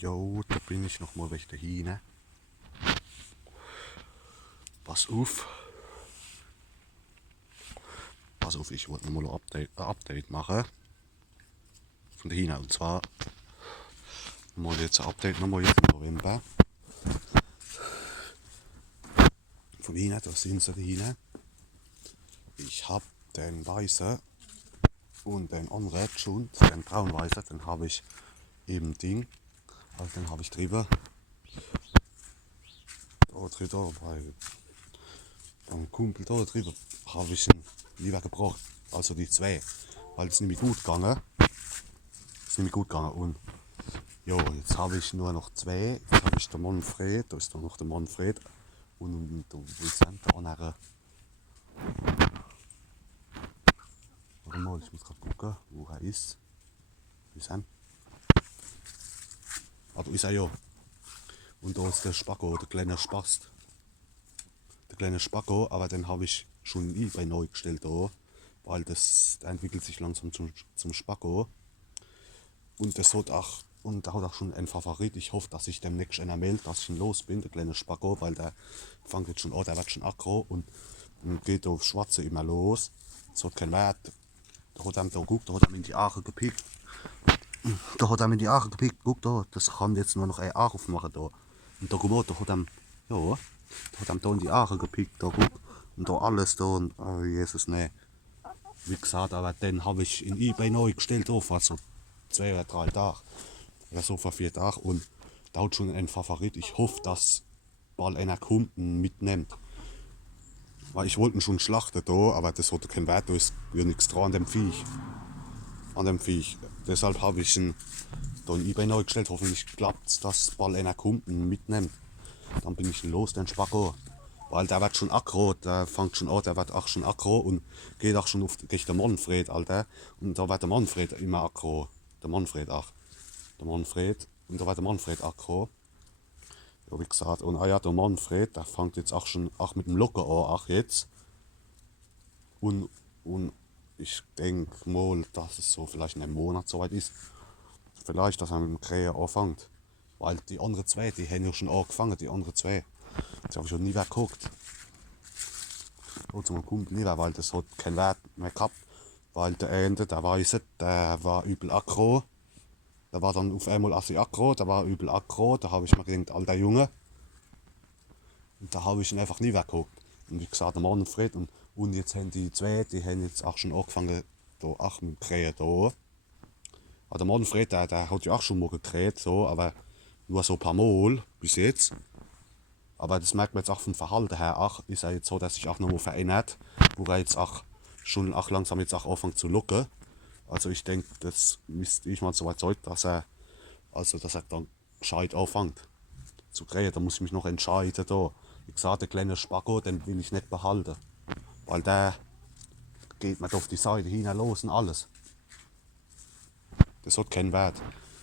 Jo, da bin ich nochmal wieder hin. Pass auf. Pass auf, ich wollte nochmal ein Update machen. Von der Hine. Und zwar mal jetzt ein Update nochmal jetzt im November. Von Hine, da sind sie die Hine. Ich habe den weißen und den anderen Schund, den braun-weißen, den habe ich eben Ding. Also den habe ich drüber. Da drüber, beim Kumpel da drüber habe ich ihn lieber gebracht. Also die zwei. Weil es nämlich gut gegangen. Und jo, jetzt habe ich nur noch zwei. Jetzt habe ich den Manfred, da ist da noch der Manfred. Und da ist der andere. Warte mal, ich muss gerade gucken, wo er ist. Wo ist er? Ah, da ist er ja. Und da ist der Spacko, der kleine Spast. Der kleine Spacko, aber den habe ich schon bei neu gestellt da. Weil der entwickelt sich langsam zum Spacko. Und der hat auch schon einen Favorit. Ich hoffe, dass ich demnächst einer meldet, dass ich ihn los bin, der kleine Spacko, weil der fängt jetzt schon an, der wird schon aggro und geht auf Schwarze immer los. Das hat keinen Wert. Da hat er da geguckt, da hat er in die Aare gepickt. Guck da, das kann jetzt nur noch ein Aare aufmachen da. Und da guck mal, da hat er da in die Aare gepickt, da guck. Und da alles da und, oh Jesus, ne. Wie gesagt, aber den habe ich in eBay neu gestellt, auf, also 2 oder 3 Tage. Oder so vor 4 Tagen. Und da hat schon ein Favorit. Ich hoffe, dass bald einer Kunden mitnimmt. Weil ich wollte ihn schon schlachten da, aber das hat keinen Wert, da ist ja nichts dran an dem Viech. Deshalb habe ich ihn da in eBay neu gestellt. Hoffentlich klappt es, dass bald einer Kunden mitnimmt. Dann bin ich los, den Spacko. Weil der wird schon aggro, der fängt schon an, der wird auch schon aggro und geht auch schon auf den Manfred, Alter. Und da wird der Manfred immer aggro. Der Manfred auch. Und da wird der Manfred aggro. Ja, wie gesagt, und der Manfred, der fängt jetzt auch schon auch mit dem Locker an, auch jetzt. Und ich denke mal, dass es so vielleicht in einem Monat soweit ist. Vielleicht, dass er mit dem Krähen anfängt. Weil die anderen zwei, die haben ja schon angefangen, die anderen zwei. Das habe ich schon nie geguckt. Und zu meinem Kumpel lieber, weil das hat keinen Wert mehr gehabt. Weil der Ende, der Weiße, der war übel aggro. Der war dann auf einmal assi aggro, der war übel aggro. Da habe ich mir gedacht, alter Junge. Und da habe ich ihn einfach nie weggeguckt. Und wie gesagt, der Manfred und jetzt haben die zwei, die haben jetzt auch schon angefangen, da auch mit Krähen da. Aber der Manfred, der hat ja auch schon mal gekräht, so, aber nur so ein paar Mal bis jetzt. Aber das merkt man jetzt auch vom Verhalten her, auch ist er jetzt so, dass sich auch nochmal verändert, wo er jetzt auch schon auch langsam jetzt auch anfängt zu locken. Also ich denke, das ist ich mal so überzeugt, dass er dann gescheit anfängt zu krähen. Da muss ich mich noch entscheiden da. Wie gesagt, der kleine Spacko, den will ich nicht behalten. Weil der geht mir auf die Seite hin los und alles. Das hat keinen Wert.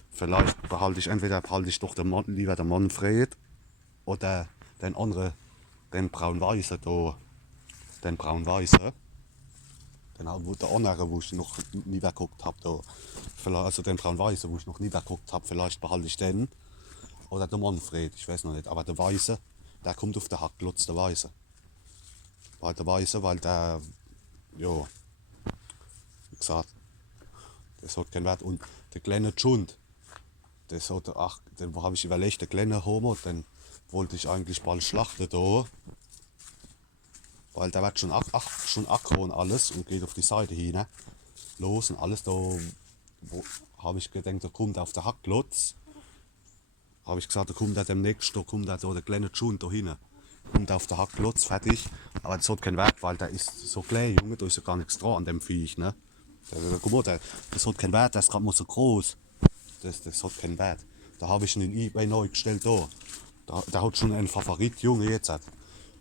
Vielleicht behalte ich doch lieber den Manfred oder den anderen, den braun-weißen da. Den braun-weißen. Der andere, wo ich noch nie weggeguckt habe. Also den braun-weißen, wo ich noch nie weggeguckt habe. Vielleicht behalte ich den. Oder der Manfred, ich weiß noch nicht. Aber der Weiße, der kommt auf den Hacklotz, der Weiße. Weil der, ja, wie gesagt, das hat keinen Wert. Und der kleine Schund, das hat, den habe ich überlegt, der kleine Homo, den wollte ich eigentlich bald schlachten da. Weil der wird schon aggro und alles und geht auf die Seite hin. Los und alles da, habe ich gedacht, da kommt auf der Hacklotz. Habe ich gesagt, da kommt er demnächst, der kleine Schund da hin. Kommt auf der Hacklotz, fertig. Aber das hat keinen Wert, weil der ist so klein, Junge, da ist ja gar nichts dran an dem Viech, ne? Das hat keinen Wert, der ist gerade mal so groß. Das hat keinen Wert. Da habe ich ihn in eBay neu gestellt da. Der hat schon einen Favorit, Junge, jetzt hat.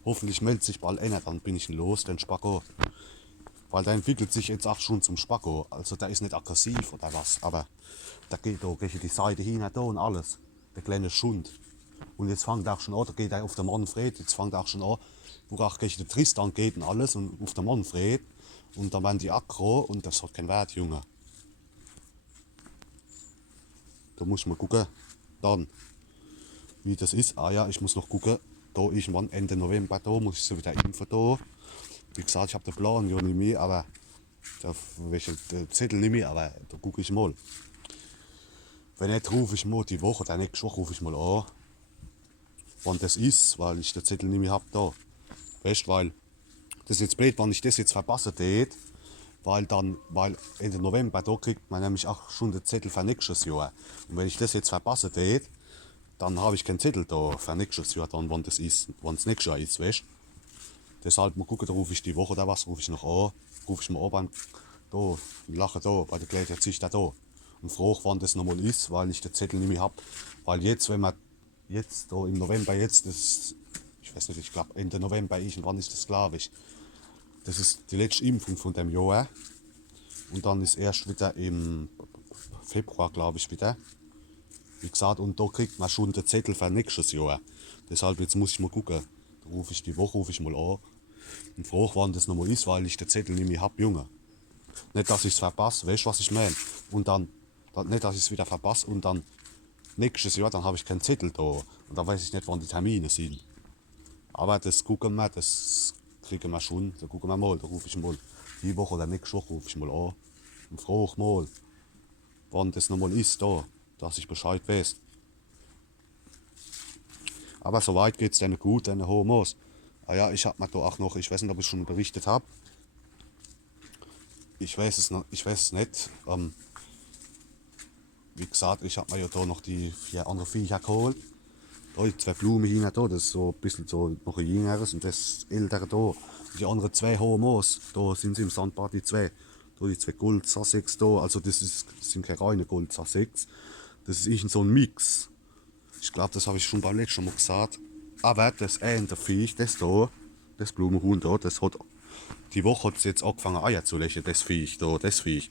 Hoffentlich meldet sich bald einer, dann bin ich ihn los, den Spacko. Weil der entwickelt sich jetzt auch schon zum Spacko. Also der ist nicht aggressiv oder was, aber der geht da gegen die Seite hin da und alles. Der kleine Schund. Und jetzt fängt er auch schon an, da geht er auf den Manfred, jetzt fängt er auch schon an, wo er auch gegen den Tristan geht und alles und auf den Manfred. Und dann werden die aggro und das hat keinen Wert, Junge. Da muss man gucken, Dann, wie das ist, ja, ich muss noch gucken, da irgendwann Ende November, da muss ich so wieder impfen da. Wie gesagt, ich habe den Plan ja nicht mehr, aber den Zettel nicht mehr, aber da gucke ich mal. Wenn nicht, rufe ich mal die Woche, dann nächste Woche rufe ich mal an, wann das ist, weil ich den Zettel nicht mehr habe da. Weißt, weil das ist jetzt blöd, wenn ich das jetzt verpassen tät, weil Ende November, da kriegt man nämlich auch schon den Zettel für nächstes Jahr. Und wenn ich das jetzt verpassen tät, dann habe ich keinen Zettel da für nächstes Jahr, dann, wann das ist, wann es nächstes Jahr ist, weißt. Deshalb mal gucken, da rufe ich die Woche oder was, rufe ich noch an, rufe ich mal an beim, da, ich lache da, bei der Gelegenheit sich da und frage, wann das nochmal ist, weil ich den Zettel nicht mehr habe. Weil jetzt, wenn man jetzt da im November jetzt, das, ich weiß nicht, ich glaube Ende November irgendwann ist das, glaube ich. Das ist die letzte Impfung von dem Jahr. Und dann ist erst wieder im Februar, glaube ich, wieder. Wie gesagt, und da kriegt man schon den Zettel für nächstes Jahr. Deshalb jetzt muss ich mal gucken. Da rufe ich die Woche, rufe ich mal an und frage, wann das nochmal ist, weil ich den Zettel nicht mehr habe, Junge. Nicht, dass ich es verpasse, weißt du, was ich meine? Und dann, nicht, dass ich es wieder verpasse und dann nächstes Jahr, dann habe ich keinen Zettel da. Und dann weiß ich nicht, wann die Termine sind. Aber das gucken wir, das kriegen wir schon. Da gucken wir mal, da rufe ich mal die Woche oder nächste Woche rufe ich mal an und frage mal, wann das nochmal ist da, dass ich Bescheid weiß. Aber soweit geht es denen gut, den Homos. Ja, ich habe mir da auch noch, ich weiß nicht, ob ich schon berichtet habe. Ich weiß es nicht. Wie gesagt, ich habe mir ja da noch die 4 andere Viecher geholt. Da die 2 Blumen hin, da, das ist so ein bisschen so noch ein jüngeres und das ältere da. Und die anderen 2 Homos, da sind sie im Sandbad, die 2. Da die 2 Gold Sussex da, also das sind keine reine Gold Sussex. Das ist irgend so ein Mix. Ich glaube, das habe ich schon beim letzten Mal gesagt. Aber das eine Viech, das da, das Blumenhuhn da, das hat die Woche hat es jetzt angefangen Eier zu legen, das Viech da, das Viech.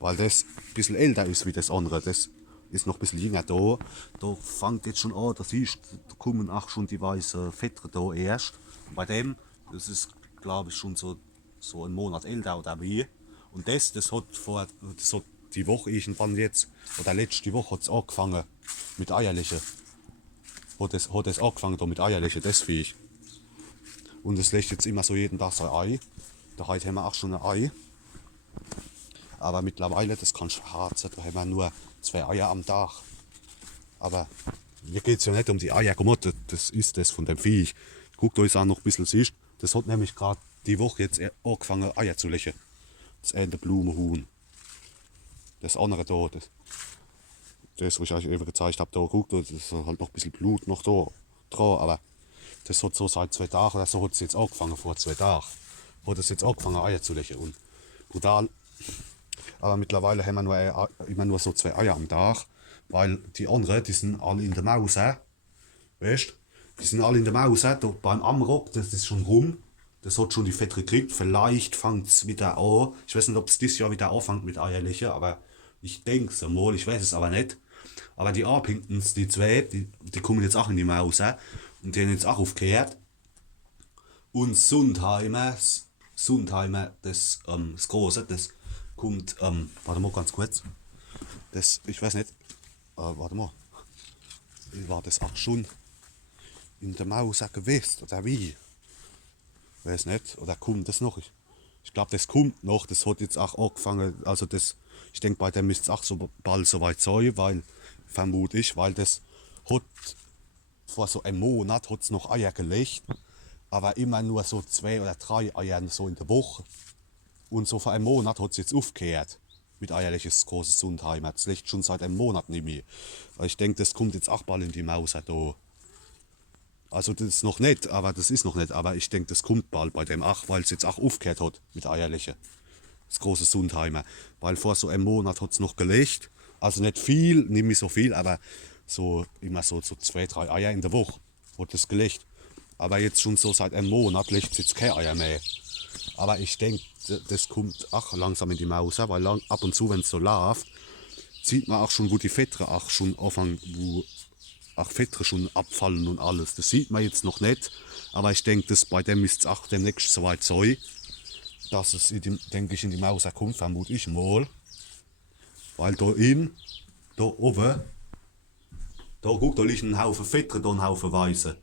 Weil das ein bisschen älter ist wie das andere. Das ist noch ein bisschen jünger da. Da fängt jetzt schon an, da siehst da kommen auch schon die weißen Fette da erst. Bei dem, das ist glaube ich schon so einen Monat älter oder wie. Und das hat die Woche irgendwann jetzt, oder letzte Woche hat es angefangen mit Eierliche. Hat es angefangen da mit Eierliche, das Viech. Und es legt jetzt immer so jeden Tag sein Ei. Da heute haben wir auch schon ein Ei. Aber mittlerweile, das kann schon hart sein, da haben wir nur 2 Eier am Tag. Aber mir geht es ja nicht um die Eier, das ist das von dem Viech. Guckt euch auch noch ein bisschen, siehst, das hat nämlich gerade die Woche jetzt angefangen Eier zu legen. Das eine Blumenhuhn. Das andere da, das was ich euch eben gezeigt habe, da guckt, das ist halt noch ein bisschen Blut noch da dran, aber das hat so seit 2 Tagen, oder so hat es jetzt angefangen, vor 2 Tagen. Hat es jetzt angefangen Eier zu legen und brutal. Aber mittlerweile haben wir immer nur so 2 Eier am Tag, weil die anderen, die sind alle in der Maus, weißt? Die sind alle in der Maus, da beim Amrock, das ist schon rum, das hat schon die Fett gekriegt, vielleicht fängt es wieder an. Ich weiß nicht, ob es dieses Jahr wieder anfängt mit Eierlichen, aber ich denke es mal, ich weiß es aber nicht. Aber die Arpingtons, die 2, die kommen jetzt auch in die Maus, und die haben jetzt auch aufgehört. Und Sundheimer, das Große, das kommt, warte mal ganz kurz, das, ich weiß nicht, warte mal, war das auch schon in der Maus gewesen, oder wie? Weiß nicht, oder kommt das noch? Ich glaube, das kommt noch, das hat jetzt auch angefangen, also das, ich denke, bei dem müsste es auch so bald soweit sein, weil, vermute ich, weil das hat, vor so einem Monat hat es noch Eier gelegt, aber immer nur so 2 oder 3 Eier so in der Woche. Und so vor einem Monat hat es jetzt aufgehört mit eierliches großes Sundheimer. Das liegt schon seit einem Monat nicht mehr. Weil ich denke, das kommt jetzt auch bald in die Maus da. Also das ist noch nicht, aber das ist noch nicht. Aber ich denke, das kommt bald bei dem auch, weil es jetzt auch aufgehört hat mit eierliche. Das große Sundheimer. Weil vor so einem Monat hat es noch gelegt. Also nicht viel, nicht mehr so viel, aber so immer so 2, 3 Eier in der Woche hat es gelegt. Aber jetzt schon so seit einem Monat legt es jetzt keine Eier mehr. Aber ich denke, das kommt auch langsam in die Maus, weil ab und zu, wenn es so läuft, sieht man auch schon, wo die Fette auch schon anfangen, wo auch Fette schon abfallen und alles. Das sieht man jetzt noch nicht, aber ich denke, bei dem ist es auch demnächst soweit sein, dass es, denke ich, in die Maus kommt, vermute ich mal. Weil da oben, Da guck, da liegt ein Haufen Fett, da ein Haufen Weiße.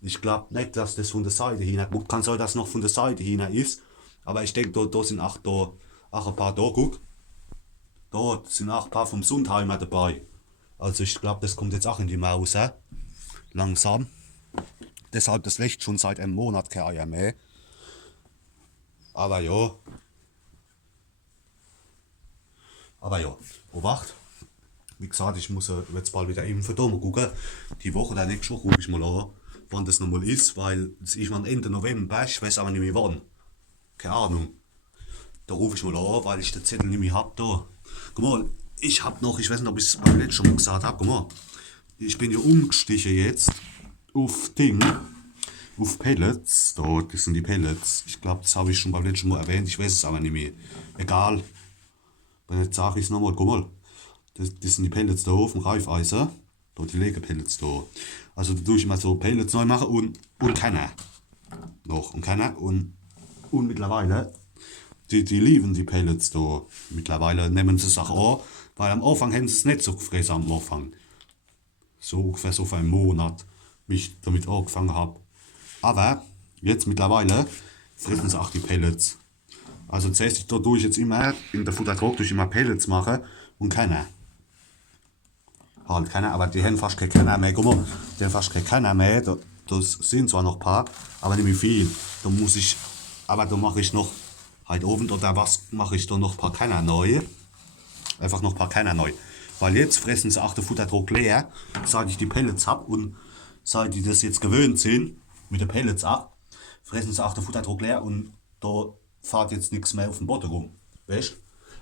Ich glaube nicht, dass das von der Seite hin. Gut, kann sein, dass es noch von der Seite hin ist. Aber ich denke, da sind auch ein paar da. Guck, da sind auch ein paar vom Sundheimer dabei. Also ich glaube, das kommt jetzt auch in die Maus. Langsam. Deshalb, das legt schon seit einem Monat keine Eier mehr. Aber ja. Obacht. Wie gesagt, ich muss jetzt bald wieder impfen. Da mal gucken. Die Woche, der nächste Woche rufe ich mal an, wann das nochmal ist, weil es ist mal Ende November, ich weiß aber nicht mehr wann. Keine Ahnung. Da rufe ich mal an, weil ich den Zettel nicht mehr hab da. Guck mal, ich hab noch, ich weiß nicht, ob ich es beim letzten Mal gesagt habe, guck mal. Ich bin ja umgestiegen jetzt auf Ding, auf Pellets. Da, das sind die Pellets. Ich glaube, das habe ich schon beim letzten Mal erwähnt, ich weiß es aber nicht mehr. Egal. Wenn jetzt sage ich es nochmal, guck mal. Das sind die Pellets da auf dem Reifeisen. Da die Legepellets da. Also da tue ich immer so Pellets neu machen und keiner. Noch und keiner. Und mittlerweile, die lieben die Pellets da. Mittlerweile nehmen sie es auch an, weil am Anfang haben sie es nicht so gefressen am Anfang. So ungefähr so für einen Monat, mich damit angefangen habe. Aber jetzt mittlerweile fressen sie auch die Pellets. Also das heißt, da tue ich jetzt immer in der Futtertrog durch immer Pellets machen und keiner. Halt keiner, aber die haben fast keiner mehr. Guck mal, die haben fast keiner mehr. Das sind zwar noch ein paar, aber nicht mehr viel. Da muss ich, aber da mache ich noch halt oben oder was mache ich da noch ein paar keiner neu. Einfach noch ein paar keiner neu. Weil jetzt fressen sie auch den Futterdruck leer, seit ich die Pellets habe und seit die das jetzt gewöhnt sind, mit den Pellets ab, fressen sie auch den Futterdruck leer und da fährt jetzt nichts mehr auf dem Boden rum. Weißt?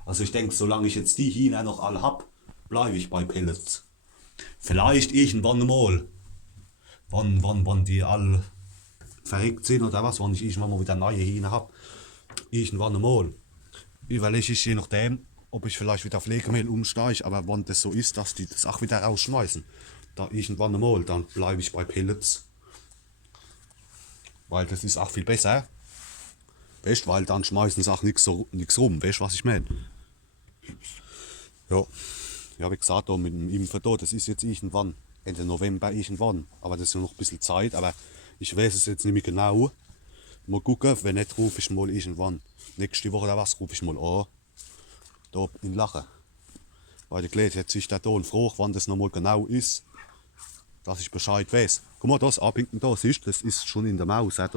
Also ich denke, solange ich jetzt die hier noch alle habe, bleibe ich bei Pellets. Vielleicht irgendwann mal, wann die alle verreckt sind oder was, wenn ich irgendwann mal wieder neue hin habe, irgendwann mal. Überlege ich je nachdem, ob ich vielleicht wieder Pflegemehl umsteige, aber wenn das so ist, dass die das auch wieder rausschmeißen, da irgendwann mal, dann bleibe ich bei Pellets. Weil das ist auch viel besser. Weißt, weil dann schmeißen sie auch nichts rum, weißt du, was ich meine? Ja. Ja, wie gesagt, da mit dem Impfen da, das ist jetzt irgendwann, Ende November irgendwann. Aber das ist ja noch ein bisschen Zeit, aber ich weiß es jetzt nicht mehr genau. Mal gucken, wenn nicht, rufe ich mal irgendwann. Nächste Woche oder was, rufe ich mal an. Da in Lachen. Weil die Kleid hat sich da und froh, wann das nochmal genau ist, dass ich Bescheid weiß. Guck mal, das Abhinken da, siehst, das ist schon in der Maus, da.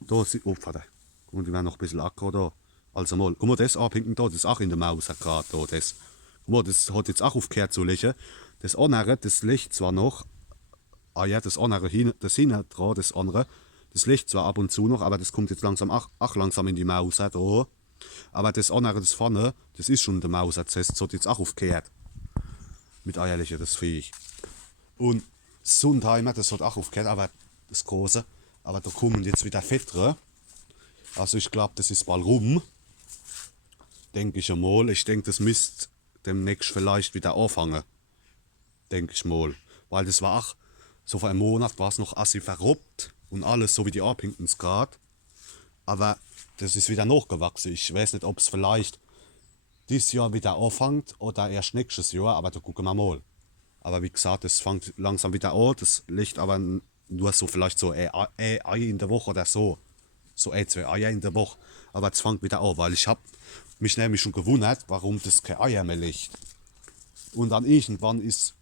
Da ist, oh, Vater. Und die werden noch ein bisschen acker da. Also mal, guck mal, das Abhinken da, das ist auch in der Maus gerade da, das. Guck mal, das hat jetzt auch aufgehört zu liegen. Das andere, das liegt zwar noch, ja, das andere, das hinten dran, das andere, das liegt zwar ab und zu noch, aber das kommt jetzt langsam auch langsam in die Maus da. Aber das andere, das vorne, das ist schon in der Maus, das heißt, das hat jetzt auch aufgehört. Mit Eierliche, das Viech. Und Sundheimer, das hat auch aufgehört, aber das große. Aber da kommen jetzt wieder Fettere. Also ich glaube, das ist bald rum. Denke ich einmal. Ich denke, das müsste demnächst vielleicht wieder anfangen. Denke ich mal. Weil das war auch, so vor einem Monat war es noch assi verrobbt und alles, so wie die Abhinkens gerade. Aber das ist wieder nachgewachsen. Ich weiß nicht, ob es vielleicht dieses Jahr wieder anfängt oder erst nächstes Jahr, aber da gucken wir mal. Aber wie gesagt, das fängt langsam wieder an. Das liegt aber nur so vielleicht so ein Ei in der Woche oder so. So ein, zwei Eier in der Woche. Aber es fängt wieder an, weil ich habe mich nämlich schon gewundert, warum das kein Eier mehr liegt. Und dann irgendwann ist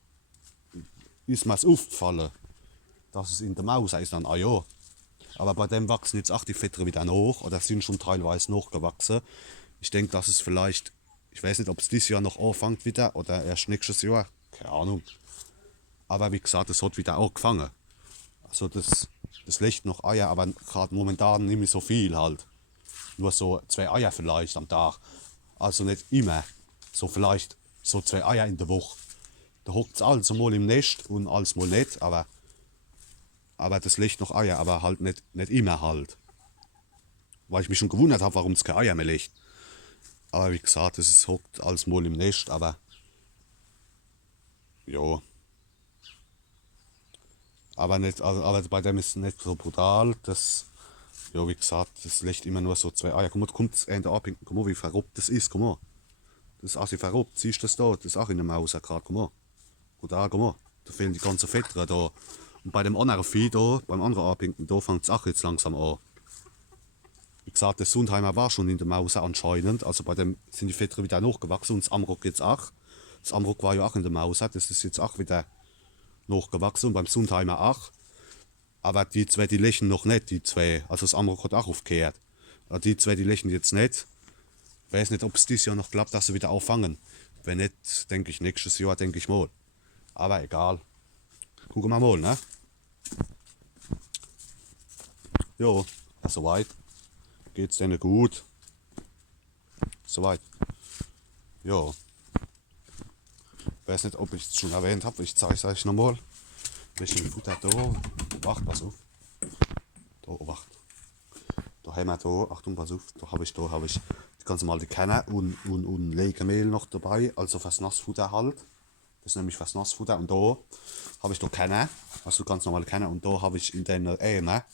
mir es aufgefallen, dass es in der Maus ist dann, ah ja. Aber bei dem wachsen jetzt auch die Fettere wieder nach oder sind schon teilweise nachgewachsen. Ich denke, dass es vielleicht, ich weiß nicht, ob es dieses Jahr noch anfängt wieder oder erst nächstes Jahr, keine Ahnung. Aber wie gesagt, es hat wieder angefangen. Also das legt noch Eier, aber gerade momentan nicht mehr so viel halt. Nur so 2 Eier vielleicht am Tag. Also nicht immer. So vielleicht so 2 Eier in der Woche. Da hockt es alles mal im Nest und alles mal nicht, aber das legt noch Eier, aber halt nicht immer halt. Weil ich mich schon gewundert habe, warum es keine Eier mehr legt. Aber wie gesagt, es hockt alles mal im Nest, aber ja. Aber nicht, aber bei dem ist es nicht so brutal. Das, ja, wie gesagt, das legt immer nur so 2 Eier. Guck mal, da kommt es Ende abhinken. Guck mal, wie verrückt das ist. Guck mal. Das ist also verrückt. Siehst du das da? Das ist auch in der Maus gerade. Guck mal. Oder guck mal. Da fehlen die ganzen Federn da. Und bei dem anderen Vieh da, beim anderen Abpinken, da fängt es auch jetzt langsam an. Wie gesagt, der Sundheimer war schon in der Maus anscheinend. Also bei dem sind die Federn wieder nachgewachsen und das Amrock jetzt auch. Das Amrock war ja auch in der Maus. Das ist jetzt auch wieder nachgewachsen und beim Sundheimer auch. Aber die zwei, die lächeln noch nicht, die zwei. Also das Amrock hat auch aufgehört. Aber die zwei, die lächeln jetzt nicht. Ich weiß nicht, ob es dieses Jahr noch klappt, dass sie wieder auffangen. Wenn nicht, denke ich nächstes Jahr, denke ich mal. Aber egal. Gucken wir mal, ne? Jo, soweit. Geht's denen gut? Soweit. Ja. Ich weiß nicht, ob ich es schon erwähnt habe. Ich zeige es euch nochmal. Bisschen Futter da. Wacht, pass auf. Da, wacht. Da haben wir da, Achtung, pass auf. Da habe ich die ganz normal die Kerne und Legemehl noch dabei. Also fürs Nassfutter halt. Das ist nämlich fürs Nassfutter. Und da habe ich da Kerne. Also ganz normale Kerne. Und da habe ich in den Eimer.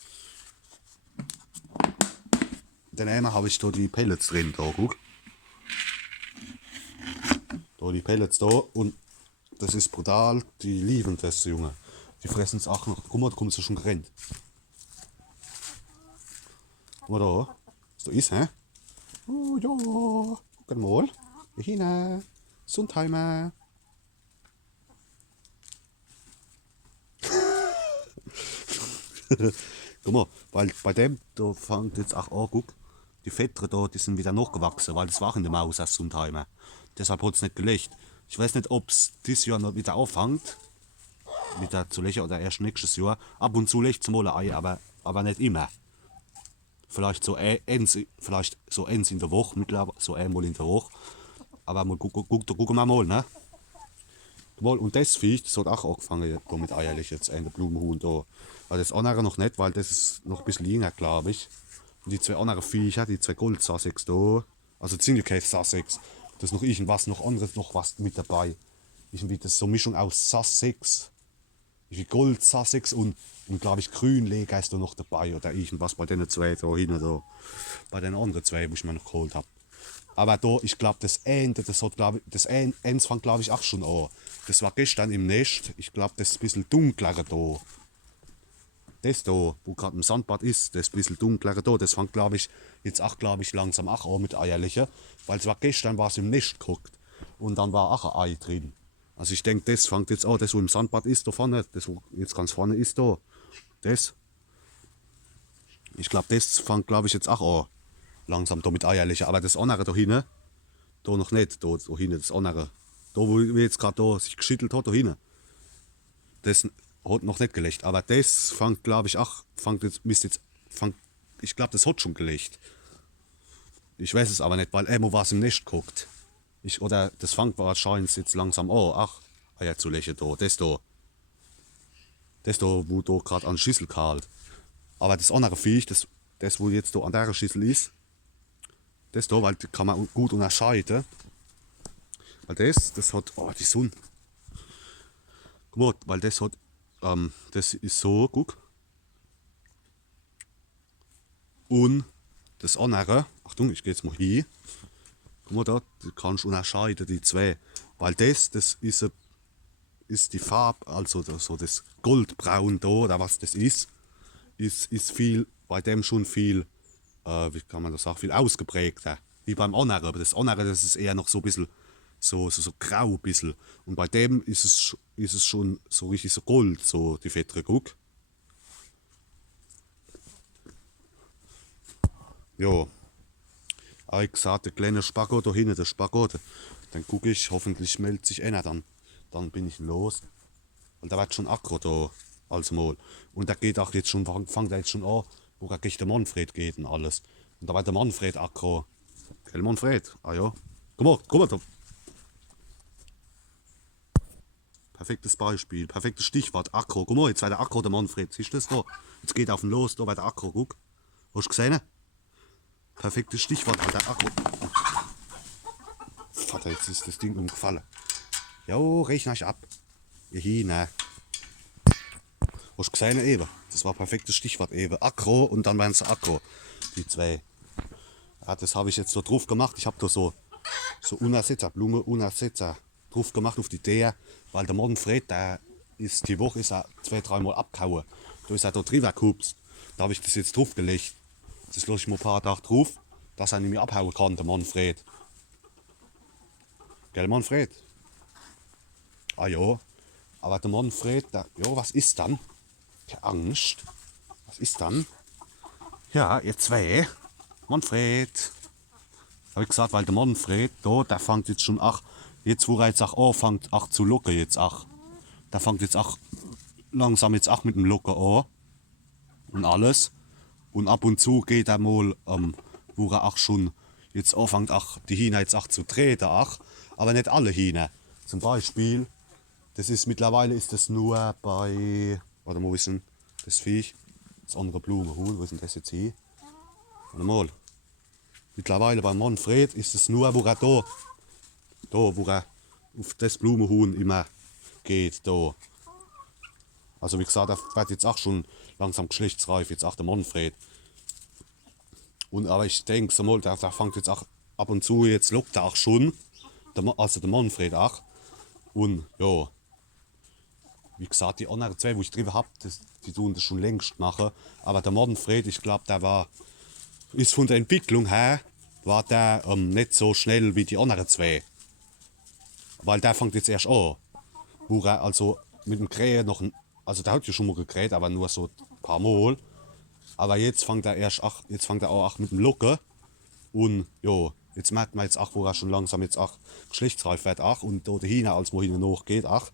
In den Eimer habe ich da die Pellets drin. Da, guck. Da die Pellets da. Und das ist brutal. Die lieben das, Junge. Die fressen es auch noch. Guck mal, da kommen sie schon gerannt. Guck mal da. Was da ist, hä? Oh ja. Guck mal. Hier hin. Sundheimer. Guck mal, weil bei dem, da fängt jetzt auch an, guck. Die Federn da, die sind wieder nachgewachsen, weil das war in der Maus aus Sundheimer. Deshalb hat es nicht gelegt. Ich weiß nicht, ob es dieses Jahr noch wieder anfängt. Wieder zu legen oder erst nächstes Jahr. Ab und zu legt es mal ein Ei, aber nicht immer. Vielleicht so vielleicht so eins in der Woche, mittlerweile so einmal in der Woche. Aber mal gucken wir mal, ne? Und das Viech, das hat auch angefangen da mit Eierlich jetzt in der Blumenhuhn da. Aber das andere noch nicht, weil das ist noch ein bisschen länger, glaube ich. Und die zwei anderen Viecher, die zwei Gold Sussex da, also das sind ja keine Sussex, da ist noch irgendwas, noch anderes, noch was mit dabei. Irgendwie das ist so eine Mischung aus Sussex, wie Gold Sussex und glaube ich Grünleger ist da noch dabei oder irgendwas bei den zwei da hinten da. Bei den anderen zwei, die ich mir noch geholt habe. Aber da, ich glaube, das Ende, das hat, glaube ich, das Ende fängt, glaube ich, auch schon an. Das war gestern im Nest. Ich glaube, das ist ein bisschen dunkler da. Das da, wo gerade im Sandbad ist, das ist ein bisschen dunkler da. Das fängt, glaube ich, jetzt auch, glaube ich, langsam auch an mit Eierlichen. Weil es war gestern war es im Nest geguckt. Und dann war auch ein Ei drin. Also ich denke, das fängt jetzt an, das wo im Sandbad ist, da vorne, das wo jetzt ganz vorne ist da. Das. Ich glaube, das fängt, glaube ich, jetzt auch an. Langsam da mit Eierlichen. Aber das andere da hinten, da noch nicht, da hinten, das andere. Da, wo jetzt gerade da sich geschüttelt hat, da hinten. Das hat noch nicht gelegt. Aber das fängt, glaube ich, auch, ich glaube, das hat schon gelegt. Ich weiß es aber nicht, weil irgendwo war es im Nest geguckt. Oder das fängt wahrscheinlich jetzt langsam an, ach, Eier zu legen da, das da. Das da, wo da gerade an der Schüssel kalt. Aber das andere Viech, das wo jetzt da an der Schüssel ist, das da, weil das kann man gut unterscheiden. Weil das hat, oh, die Sonne. Guck mal, weil das hat, das ist so, guck. Und das andere, Achtung, ich gehe jetzt mal hier. Guck mal da, du kannst unterscheiden, die zwei. Weil das ist die Farbe, also so das Goldbraun da, oder was das ist viel, bei dem schon viel, wie kann man das sagen, viel ausgeprägter. Wie beim anderen. Aber das andere, das ist eher noch so ein bisschen, so grau ein bisschen. Und bei dem ist es schon so richtig so Gold, so die fettere Guck. Ja. Aber ich gesagt, der kleine Spagott da hinten, der Spagott. Dann gucke ich, hoffentlich meldet sich einer dann. Dann bin ich los. Und da wird schon aggro da als mal. Und da geht auch jetzt schon, fängt er jetzt schon an, wo gleich der Manfred geht und alles. Und da wird der Manfred aggro. Gell, Manfred? Ah ja. Guck mal da. Perfektes Beispiel, perfektes Stichwort, Aggro. Guck mal, jetzt war der Aggro, der Manfred. Siehst du das da? Jetzt geht auf den los, da war der Aggro, guck. Hast du gesehen? Perfektes Stichwort, der Aggro. Vater, jetzt ist das Ding umgefallen. Jo, rechne ich ab. Hier, ne. Hast du gesehen eben? Das war perfektes Stichwort eben. Aggro und dann waren es Aggro. Die zwei. Ja, das habe ich jetzt so drauf gemacht. Ich habe da so so Unersetzer, Blume Unersetzer drauf gemacht auf die Idee, weil der Manfred, der ist die Woche ist er 2-3 Mal abgehauen. Da ist er da drüber gehupst. Da habe ich das jetzt draufgelegt. Das lasse ich mal ein paar Tage drauf, dass er nicht mehr abhauen kann, der Manfred. Gell, Manfred? Ah ja, aber der Manfred, der, ja, was ist dann? Keine Angst. Was ist dann? Ja, ihr zwei. Manfred. Habe ich gesagt, weil der Manfred, da, der fängt jetzt schon auch, jetzt wo er jetzt auch anfängt, auch zu locken jetzt auch. Der fängt jetzt auch langsam jetzt auch mit dem Locker an. Und alles. Und ab und zu geht er mal, wo er auch schon jetzt anfängt, auch die Hähner jetzt auch zu treten, auch. Aber nicht alle Hähner. Zum Beispiel, das ist mittlerweile ist das nur bei, warte mal, wo ist denn das Viech? Das andere Blumenhuhn, wo ist denn das jetzt hier? Warte mal. Mittlerweile bei Manfred ist es nur, wo er da, wo er auf das Blumenhuhn immer geht, da. Also wie gesagt, er wird jetzt auch schon langsam geschlechtsreif, jetzt auch der Manfred. Und aber ich denke so mal, der fängt jetzt auch ab und zu, jetzt lockt er auch schon, also der Manfred auch. Und ja, wie gesagt, die anderen zwei, wo ich drüber habe, die tun das schon längst machen. Aber der Manfred, ich glaube, der ist von der Entwicklung her, war der nicht so schnell wie die anderen zwei. Weil der fängt jetzt erst an. Wo er also mit dem Krähen noch, also der hat ja schon mal gekräht, aber nur so ein paar Mal. Aber jetzt fängt er erst, jetzt fängt er auch mit dem Locken. Und ja, jetzt merkt man jetzt auch, wo er schon langsam jetzt auch geschlechtsreif wird, auch und da dahin, als wo hinten hochgeht, auch.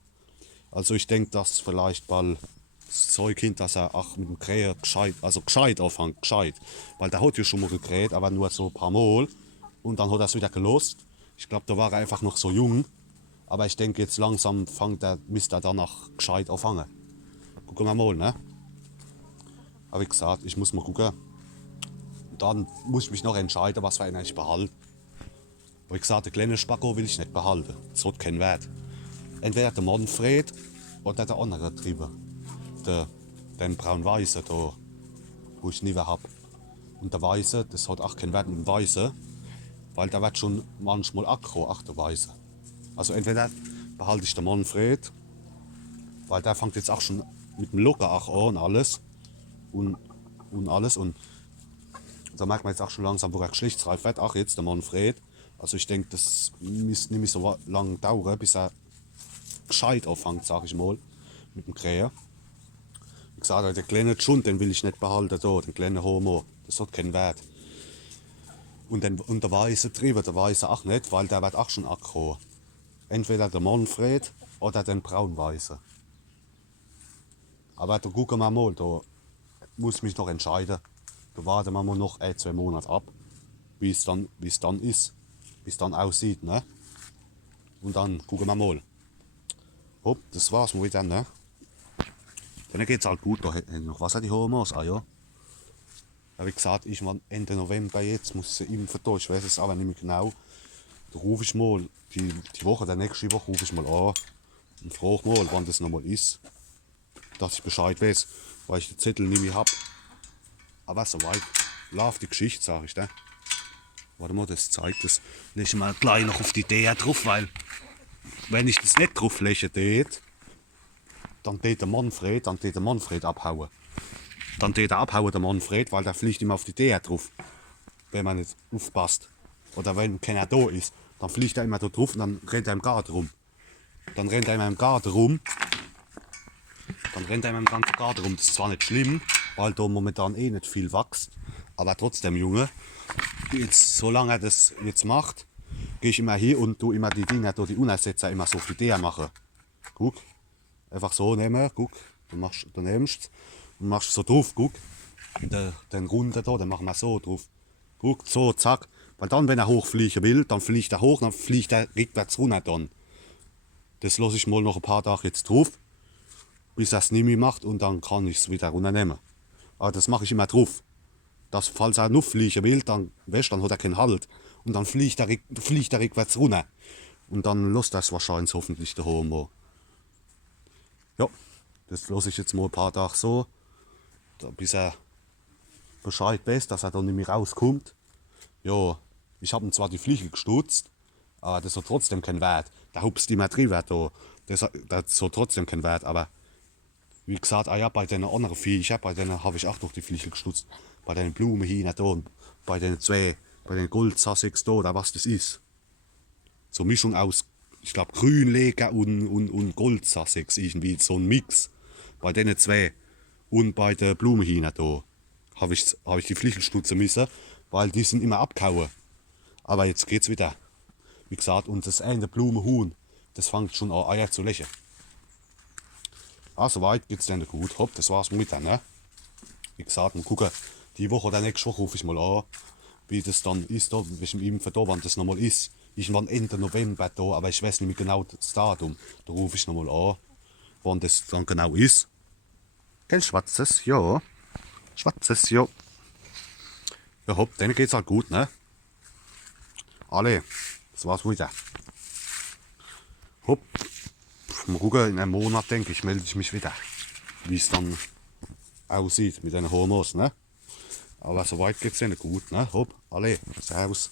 Also ich denke, dass vielleicht bald das Zeugkind, dass er auch mit dem Krähen gescheit anfängt, gescheit. Weil der hat ja schon mal gekräht, aber nur so ein paar Mal. Und dann hat er es wieder gelost. Ich glaube, da war er einfach noch so jung. Aber ich denke, jetzt langsam müsste er danach gescheit anfangen. Gucken wir mal, ne? Habe ich gesagt, ich muss mal gucken. Dann muss ich mich noch entscheiden, was wir eigentlich behalten. Habe ich gesagt, den kleinen Spacko will ich nicht behalten. Das hat keinen Wert. Entweder der Manfred oder der andere Trieber. Den braun-weißen da, wo ich nie mehr habe. Und der Weiße, das hat auch keinen Wert mit dem Weiße, weil der wird schon manchmal aggro, ach der Weiße. Also entweder behalte ich den Manfred, weil der fängt jetzt auch schon mit dem Locker auch an und alles. Und alles. Und da merkt man jetzt auch schon langsam, wo er geschlechtsreif wird. Ach, jetzt der Manfred. Also ich denke, das müsste nicht mehr so lange dauern, bis er gescheit anfängt, sag ich mal, mit dem Krähen. Ich sage, der kleine Schund, den will ich nicht behalten, da, den kleinen Homo. Das hat keinen Wert. Und der weiße Trieber, der weiße auch nicht, weil der wird auch schon aggro. Entweder der Manfred oder den braun-weißen. Aber da gucken wir mal, da muss ich mich noch entscheiden. Da warten wir mal noch 2 Monate ab, wie es dann ist, wie es dann aussieht, ne? Und dann gucken wir mal. Hopp, das war's mal wieder, ne? Dann geht's halt gut, da hätte noch was die Homos, ah ja. Wie gesagt, ich war Ende November jetzt, muss ich impfen da, ich weiß es aber nicht mehr genau. Da rufe ich mal, die Woche, der nächste Woche rufe ich mal an und frage mal, wann das nochmal ist. Dass ich Bescheid weiß, weil ich den Zettel nicht mehr habe. Aber soweit läuft die Geschichte, sag ich, ne? Warte mal, das zeigt das. Lege ich mal gleich noch auf die Idee drauf, weil wenn ich das nicht drauf lege, dann tät der Manfred abhauen. Dann tät er abhauen, der Manfred, weil der fliegt immer auf die Idee drauf. Wenn man nicht aufpasst. Oder wenn keiner da ist, dann fliegt er immer da drauf und dann rennt er im Garten rum. Dann rennt er immer im Garten rum. Das ist zwar nicht schlimm, weil da momentan eh nicht viel wächst. Aber trotzdem, Junge, jetzt, solange er das jetzt macht, gehe ich immer hier und tu immer die Dinger, die Unersetzer immer so auf die Idee machen. Guck, einfach so nehmen, guck, du nimmst und machst so drauf, guck. Den Runden da, den machen wir so drauf. Guck, so, zack. Weil dann, wenn er hochfliegen will, dann fliegt er hoch, dann fliegt er rückwärts runter dann. Das lasse ich mal noch ein paar Tage jetzt drauf, bis er es nicht mehr macht und dann kann ich es wieder runternehmen. Aber das mache ich immer drauf. Dass, falls er noch fliegen will, dann hat er keinen Halt. Und dann fliegt er rückwärts runter. Und dann lässt er es wahrscheinlich hoffentlich der Homo. Ja, das lasse ich jetzt mal ein paar Tage so, bis er Bescheid weiß, dass er dann nicht mehr rauskommt. Ja, ich habe ihm zwar die Fliege gestutzt, Aber das hat trotzdem keinen Wert. Da hupst die Materiewert da. Das hat trotzdem keinen Wert. Aber wie gesagt, ja, bei den anderen Viecher, bei denen habe ich auch durch die Fliege gestutzt. Bei den Blumen hier da und bei den zwei, bei den Gold-Sussex da was das ist. So eine Mischung aus, ich glaube, Grünleger und Gold-Sussex, irgendwie so ein Mix. Bei denen zwei und bei den Blumen hier da habe ich die Fliege stutzen müssen, weil die sind immer abgehauen. Aber jetzt geht's wieder. Wie gesagt, und das eine Blumenhuhn, das fängt schon an Eier zu legen. Also weit geht's dann gut. Hopp, das war's mit dann, ne? Wie gesagt, mal gucken, die Woche oder nächste Woche rufe ich mal an, wie das dann ist, da, welchem Impfen da, wann das nochmal ist. Ich war Ende November da, aber ich weiß nicht mehr genau das Datum. Da rufe ich nochmal an, wann das dann genau ist. Kein Schwarzes, ja. Schwarzes, ja. Ja, hopp, denen geht's halt gut, ne? Alle, das war's wieder. Hopp, mal gucken, in einem Monat, denke ich, melde ich mich wieder, wie es dann aussieht mit den Hormos, ne? Aber soweit geht's denen gut, ne? Hopp, alle, servus.